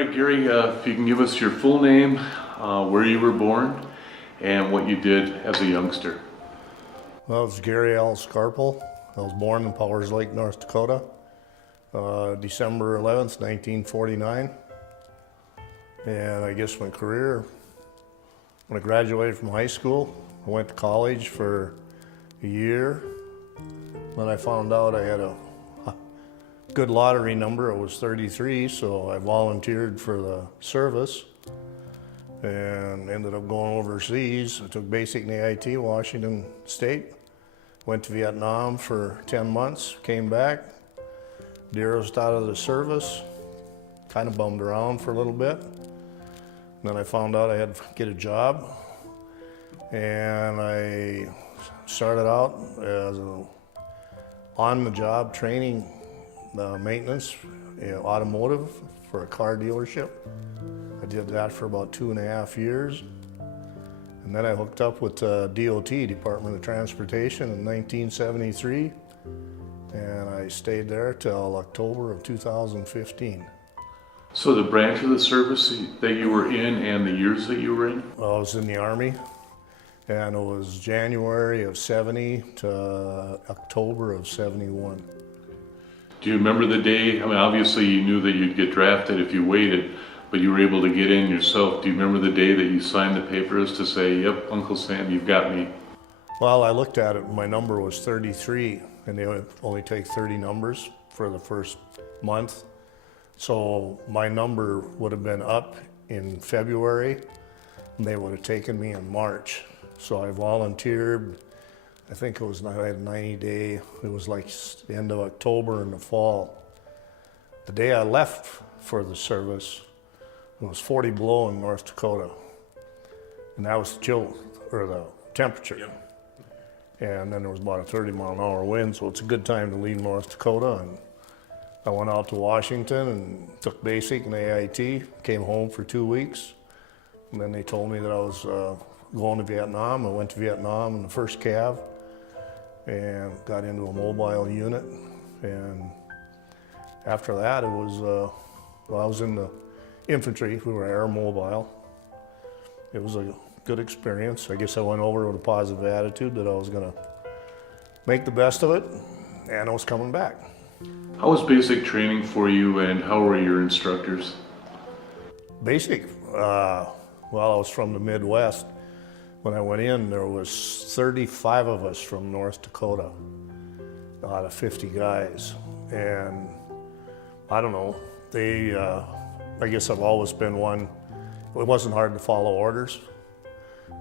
right, Gary, if you can give us your full name, where you were born, and what you did as a youngster. Well, it's Gary L. Skarpol. I was born in Powers Lake, North Dakota, December 11th, 1949. And I guess my career, when I graduated from high school, I went to college for a year. Then I found out I had a good lottery number. It was 33, so I volunteered for the service and ended up going overseas. I took basic in the AIT, Washington State. Went to Vietnam for 10 months, came back, de-enlisted out of the service, kind of bummed around for a little bit. Then I found out I had to get a job, and I started out as a on-the-job training maintenance, automotive for a car dealership. I did that for about 2.5 years. And then I hooked up with DOT, Department of Transportation, in 1973. And I stayed there till October of 2015. So the branch of the service that you were in and the years that you were in? Well, I was in the Army, and it was January of 70 to October of 71. Do you remember the day? I mean, obviously you knew that you'd get drafted if you waited, but you were able to get in yourself. Do you remember the day that you signed the papers to say, yep, Uncle Sam, you've got me? Well, I looked at it, my number was 33, and they would only take 30 numbers for the first month. So my number would have been up in February, and they would have taken me in March. So I volunteered. I think I had a 90-day, it was like the end of October in the fall. The day I left for the service, it was 40 below in North Dakota. And that was the temperature. Yep. And then there was about a 30-mile-an-hour wind, so it's a good time to leave North Dakota. And I went out to Washington and took basic in AIT, came home for 2 weeks. And then they told me that I was going to Vietnam. I went to Vietnam in the first cav and got into a mobile unit. And after that, it was, I was in the infantry. We were air mobile. It was a good experience. I guess I went over with a positive attitude that I was going to make the best of it, and I was coming back. How was basic training for you, and how were your instructors? Basic, well, I was from the Midwest. When I went in, there was 35 of us from North Dakota out of 50 guys. And I don't know, I guess I've always been one, it wasn't hard to follow orders.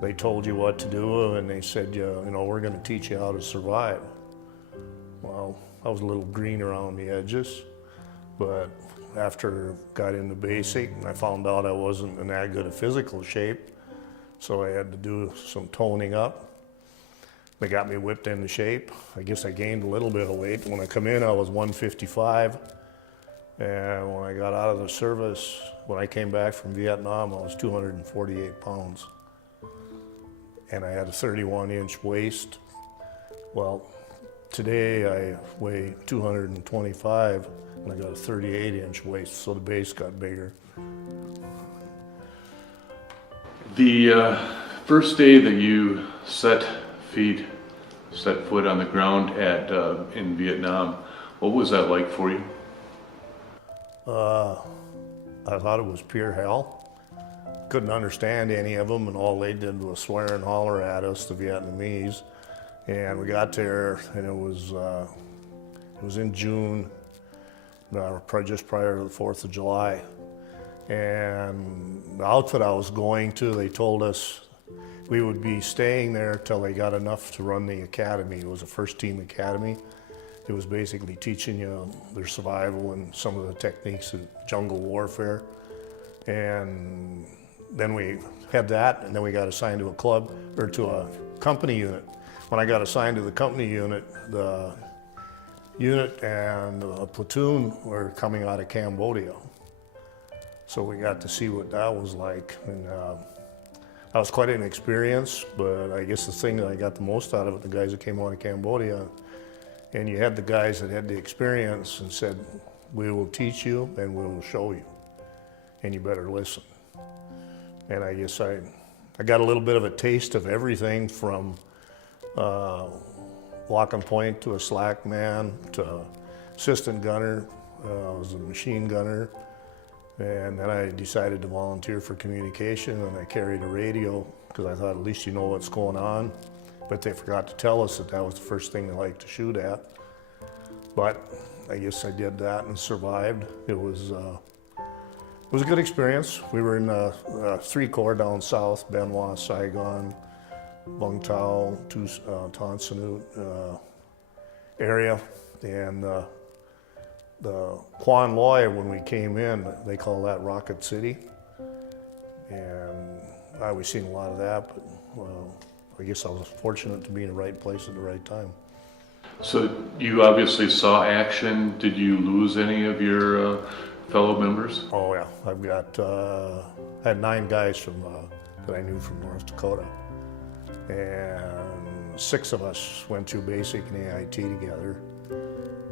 They told you what to do, and they said, we're going to teach you how to survive. Well, I was a little green around the edges, but after got into basic, I found out I wasn't in that good a physical shape, so I had to do some toning up. They got me whipped into shape. I guess I gained a little bit of weight. When I come in, I was 155. And when I got out of the service, when I came back from Vietnam, I was 248 pounds. And I had a 31-inch waist. Well, today I weigh 225, and I got a 38-inch waist, so the base got bigger. The first day that you set foot on the ground in Vietnam, what was that like for you? I thought it was pure hell. Couldn't understand any of them, and all they did was swear and holler at us, the Vietnamese. And we got there, and it was in June, just prior to the 4th of July. And the outfit I was going to, they told us we would be staying there till they got enough to run the academy. It was a first-team academy. It was basically teaching you their survival and some of the techniques of jungle warfare. And then we had that, and then we got assigned to a company unit. When I got assigned to the company unit, the unit and the platoon were coming out of Cambodia. So we got to see what that was like. And that was quite an experience, but I guess the thing that I got the most out of it, the guys that came out of Cambodia, and you had the guys that had the experience and said, we will teach you and we will show you. and you better listen. And I guess I got a little bit of a taste of everything from locking point to a slack man to assistant gunner. I was a machine gunner. And then I decided to volunteer for communication, and I carried a radio because I thought at least you know what's going on. But they forgot to tell us that that was the first thing they liked to shoot at. But I guess I did that and survived. It was a good experience. We were in 3 Corps down south: Benoit, Saigon, Vung Tau, Ton Sanut area, and the Quan Loy, when we came in, they call that Rocket City. And I was seen a lot of that, but well, I guess I was fortunate to be in the right place at the right time. So you obviously saw action. Did you lose any of your fellow members? Oh yeah, I've got, I had 9 guys from, that I knew from North Dakota. And 6 of us went through basic and AIT together.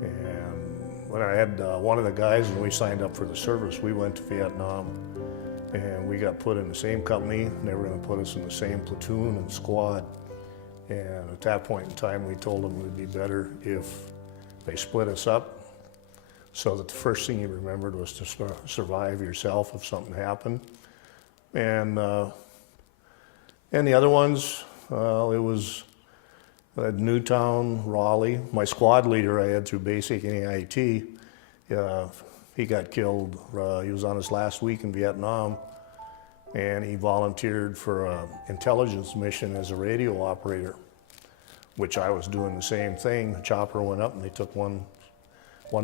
And when I had one of the guys, when we signed up for the service, we went to Vietnam and we got put in the same company, and they were going to put us in the same platoon and squad. And at that point in time, we told them it would be better if they split us up so that the first thing you remembered was to survive yourself if something happened. And the other ones, it was Newtown, Raleigh. My squad leader I had through basic and AIT, he got killed. He was on his last week in Vietnam, and he volunteered for an intelligence mission as a radio operator, which I was doing the same thing. The chopper went up and they took one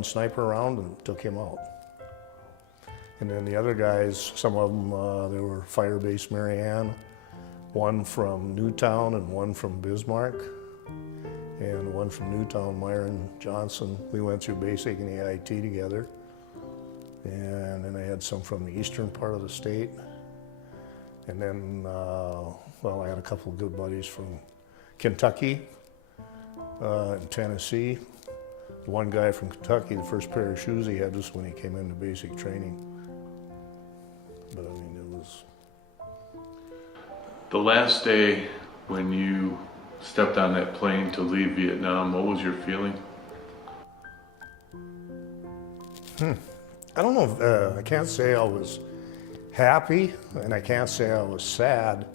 sniper round and took him out. And then the other guys, some of them, they were Firebase Marianne, one from Newtown and one from Bismarck. And one from Newtown, Myron Johnson. We went through basic and AIT together. And then I had some from the eastern part of the state. And then, well, I had a couple of good buddies from Kentucky and Tennessee. One guy from Kentucky, the first pair of shoes he had was when he came into basic training. But I mean, it was... The last day when you stepped on that plane to leave Vietnam, what was your feeling? I don't know, I can't say I was happy, and I can't say I was sad,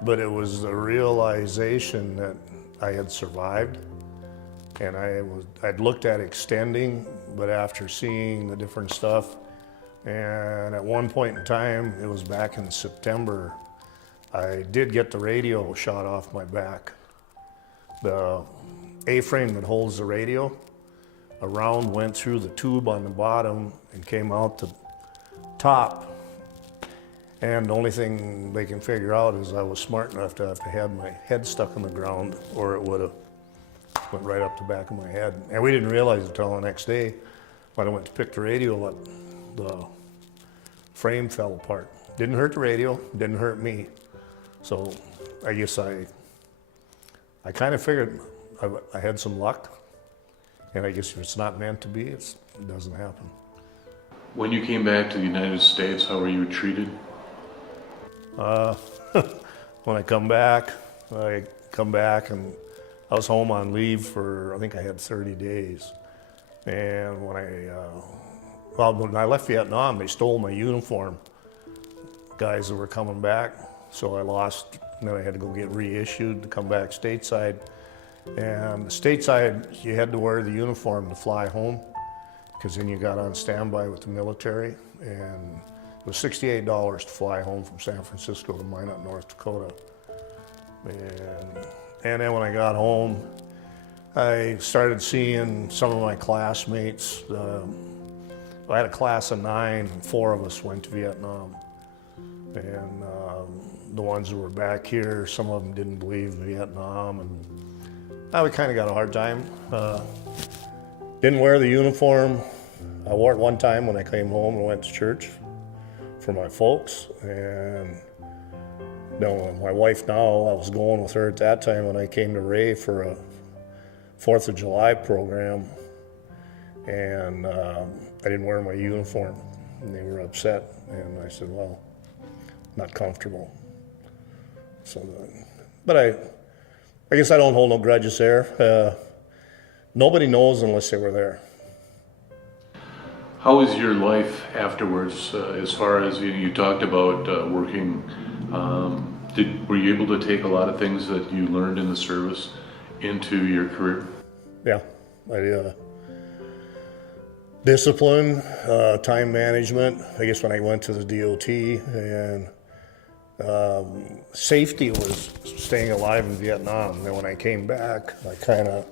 but it was the realization that I had survived, and I'd looked at extending, but after seeing the different stuff, and at one point in time, it was back in September, I did get the radio shot off my back. The A-frame that holds the radio, a round went through the tube on the bottom and came out the top. And the only thing they can figure out is I was smart enough to have had my head stuck in the ground, or it would have went right up the back of my head. And we didn't realize it until the next day when I went to pick the radio up, the frame fell apart. Didn't hurt the radio, didn't hurt me. So I guess I kind of figured I had some luck, and I guess if it's not meant to be, it doesn't happen. When you came back to the United States, how were you treated? When I come back and I was home on leave for, I think I had 30 days. And when I left Vietnam, they stole my uniform, guys that were coming back. So I lost, and then I had to go get reissued to come back stateside. And stateside, you had to wear the uniform to fly home, because then you got on standby with the military. And it was $68 to fly home from San Francisco to Minot, North Dakota. And then when I got home, I started seeing some of my classmates. I had a class of 9, and 4 of us went to Vietnam. And the ones who were back here, some of them didn't believe Vietnam, and we kind of got a hard time. Didn't wear the uniform. I wore it one time when I came home and went to church for my folks. And my wife now, I was going with her at that time when I came to Ray for a 4th of July program, and I didn't wear my uniform. and they were upset. And I said, well, not comfortable. So, but I guess I don't hold no grudges there. Nobody knows unless they were there. How was your life afterwards, as far as you talked about working? Were you able to take a lot of things that you learned in the service into your career? Yeah, discipline, time management. I guess when I went to the DOT, and safety was staying alive in Vietnam. And then when I came back, I kind of,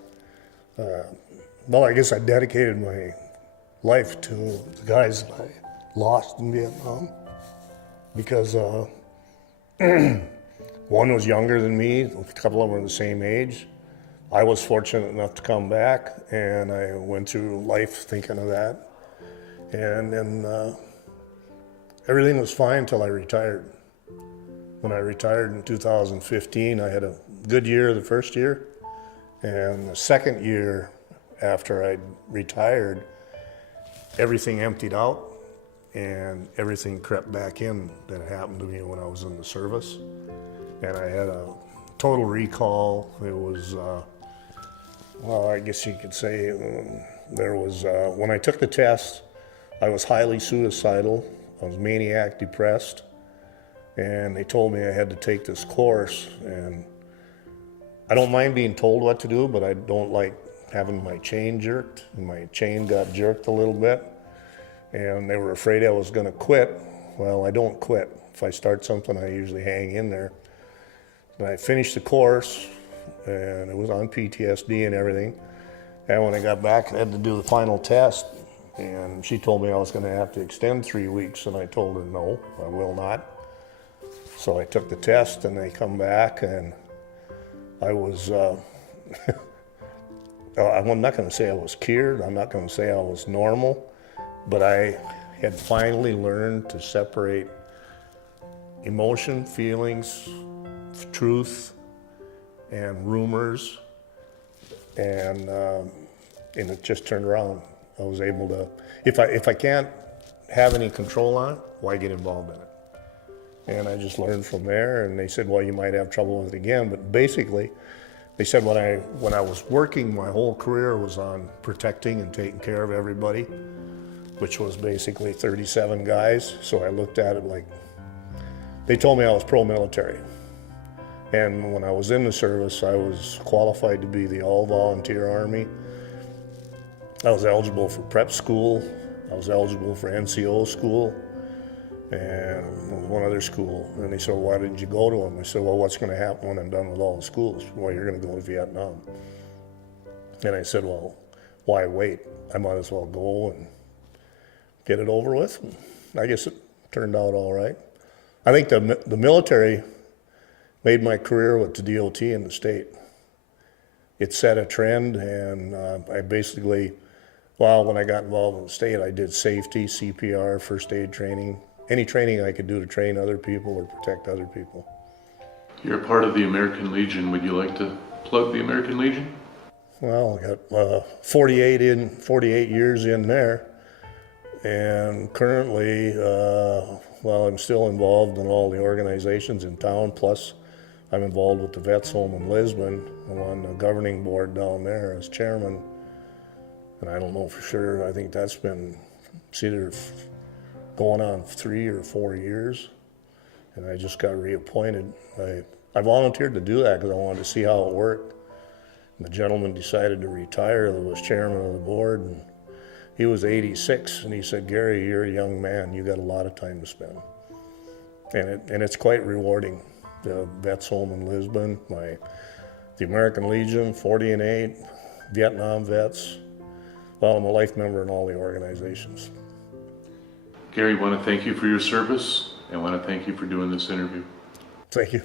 I guess I dedicated my life to the guys that I lost in Vietnam, because one was younger than me, a couple of them were the same age. I was fortunate enough to come back, and I went through life thinking of that. And then everything was fine until I retired. When I retired in 2015, I had a good year the first year, and the second year after I retired, everything emptied out and everything crept back in that happened to me when I was in the service. And I had a total recall. It was, I guess you could say there was, when I took the test, I was highly suicidal. I was maniac depressed. And they told me I had to take this course. And I don't mind being told what to do, but I don't like having my chain jerked. And my chain got jerked a little bit. And they were afraid I was going to quit. Well, I don't quit. If I start something, I usually hang in there. And I finished the course, and it was on PTSD and everything. And when I got back, I had to do the final test. And she told me I was going to have to extend 3 weeks. And I told her, no, I will not. So I took the test, and they come back, and I was, I'm not going to say I was cured. I'm not going to say I was normal. But I had finally learned to separate emotion, feelings, truth, and rumors, and it just turned around. I was able to, if I can't have any control on it, why get involved in it? And I just learned from there. And they said, well, you might have trouble with it again. But basically, they said when I was working, my whole career was on protecting and taking care of everybody, which was basically 37 guys. So I looked at it like, they told me I was pro-military. And when I was in the service, I was qualified to be the all-volunteer Army. I was eligible for prep school. I was eligible for NCO school and one other school. And they said, why didn't you go to them? I said, well, what's going to happen when I'm done with all the schools? Well, you're going to go to Vietnam. And I said, well, why wait? I might as well go and get it over with. And I guess it turned out all right. I think the military made my career with the DOT in the state. It set a trend, and I basically, when I got involved in the state, I did safety, CPR, first aid training, any training I could do to train other people or protect other people. You're a part of the American Legion. Would you like to plug the American Legion? Well, I got 48 years in there, and currently, I'm still involved in all the organizations in town, plus I'm involved with the Vets Home in Lisbon. I'm on the governing board down there as chairman. And I don't know for sure, I think that's been, it's either going on 3 or 4 years. And I just got reappointed. I volunteered to do that because I wanted to see how it worked. And the gentleman decided to retire that was chairman of the board. And he was 86, and he said, Gary, you're a young man. You got a lot of time to spend. And it's quite rewarding. The Vets Home in Lisbon, the American Legion, 40 and 8, Vietnam vets. Well, I'm a life member in all the organizations. Gary, I want to thank you for your service, and I want to thank you for doing this interview. Thank you.